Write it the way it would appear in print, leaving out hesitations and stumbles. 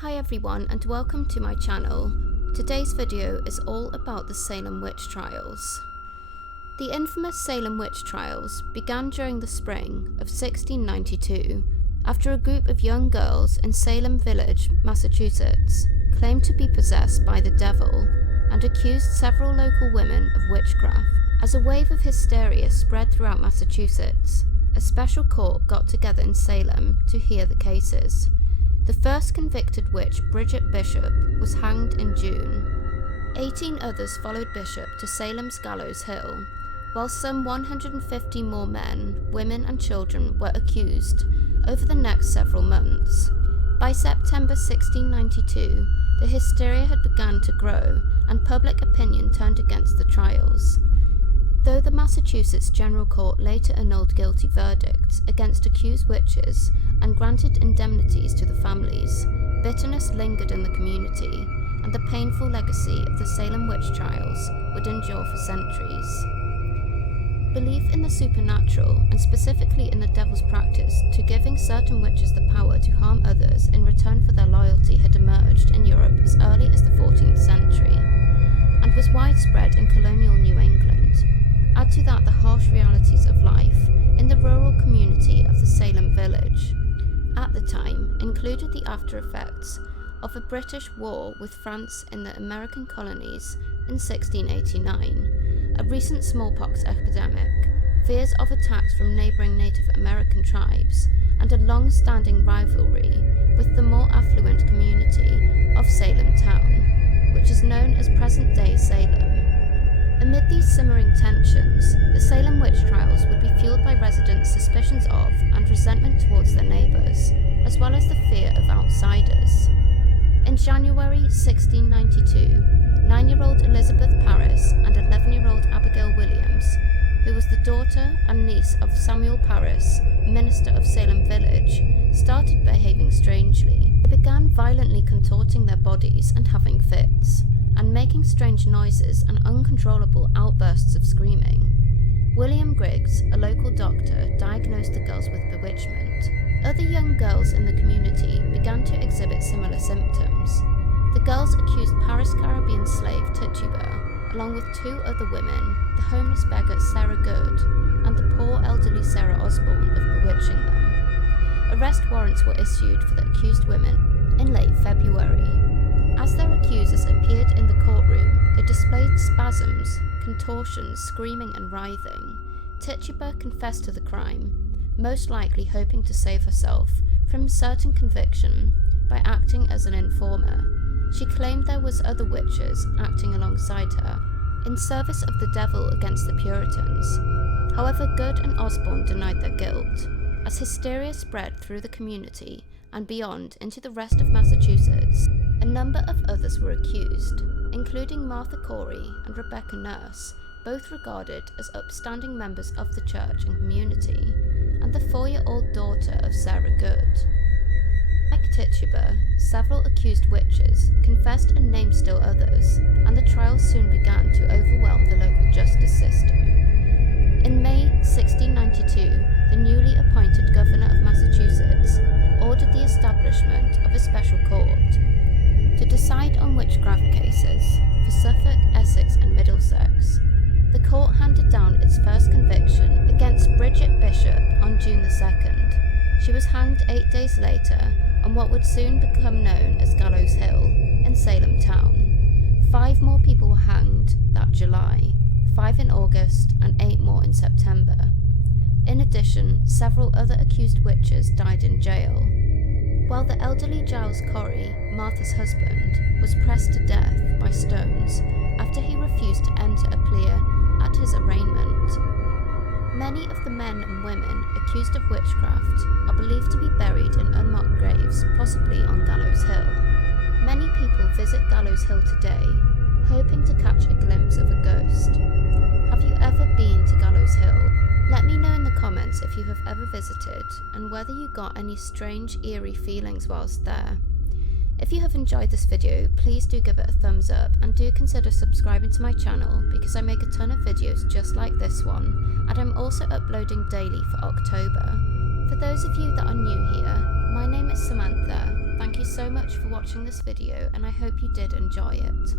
Hi everyone and welcome to my channel. Today's video is all about the Salem witch trials. The infamous Salem witch trials began during the spring of 1692 after a group of young girls in Salem Village, Massachusetts, claimed to be possessed by the devil and accused several local women of witchcraft. As a wave of hysteria spread throughout Massachusetts, a special court got together in Salem to hear the cases. The first convicted witch, Bridget Bishop, was hanged in June. 18 others followed Bishop to Salem's Gallows Hill, while some 150 more men, women and children were accused over the next several months. By September 1692, the hysteria had begun to grow and public opinion turned against the trials. Though the Massachusetts General Court later annulled guilty verdicts against accused witches and granted indemnities to the families, bitterness lingered in the community, and the painful legacy of the Salem witch trials would endure for centuries. Belief in the supernatural, and specifically in the devil's practice to giving certain witches the power to harm others in return for their loyalty, had emerged in Europe as early as the 14th century, and was widespread in colonial New England. Add to that the harsh realities of life in the rural community of the Salem village. At the time, included the after effects of a British war with France in the American colonies in 1689, a recent smallpox epidemic, fears of attacks from neighbouring Native American tribes, and a long-standing rivalry with the more affluent community of Salem town, which is known as present-day Salem. Amid these simmering tensions, the Salem witch trials would be fueled by residents' suspicions of and resentment towards their neighbours, as well as the fear of outsiders. In January 1692, 9-year-old Elizabeth Parris and 11-year-old Abigail Williams, who was the daughter and niece of Samuel Parris, minister of Salem Village, started behaving strangely. They began violently contorting their bodies and having fits, and making strange noises and uncontrollable outbursts of screaming. William Griggs, a local doctor, diagnosed the girls with bewitchment. Other young girls in the community began to exhibit similar symptoms. The girls accused Paris Caribbean slave Tituba, along with 2 other women, the homeless beggar Sarah Good and the poor elderly Sarah Osborne, of bewitching them. Arrest warrants were issued for the accused women in late February. As their accusers appeared in the courtroom, they displayed spasms, contortions, screaming and writhing. Tituba confessed to the crime, most likely hoping to save herself from certain conviction by acting as an informer. She claimed there was other witches acting alongside her in service of the devil against the Puritans. However, Good and Osborne denied their guilt. As hysteria spread through the community and beyond into the rest of Massachusetts, a number of others were accused, including Martha Corey and Rebecca Nurse, both regarded as upstanding members of the church and community, and the 4-year-old daughter of Sarah Good. Like Tituba, several accused witches confessed and named still others, and the trials soon began to overwhelm the local justice system. In May 1692, the newly appointed governor of Massachusetts ordered the establishment of a special court to decide on witchcraft cases for Suffolk, Essex and Middlesex. The court handed down its first conviction against Bridget Bishop on June the 2nd. She was hanged 8 days later on what would soon become known as Gallows Hill in Salem town. 5 more people were hanged that July, 5 in August and 8 more in September. In addition, several other accused witches died in jail, while the elderly Giles Corey, Martha's husband, was pressed to death by stones after he refused to enter a plea at his arraignment. Many of the men and women accused of witchcraft are believed to be buried in unmarked graves, possibly on Gallows Hill. Many people visit Gallows Hill today, hoping to catch a glimpse of a ghost. Have you ever been to Gallows Hill? Let me know in the comments if you have ever visited and whether you got any strange, eerie feelings whilst there. If you have enjoyed this video, please do give it a thumbs up and do consider subscribing to my channel because I make a ton of videos just like this one, and I'm also uploading daily for October. For those of you that are new here, my name is Samantha. Thank you you so much for watching this video, and I hope you did enjoy it.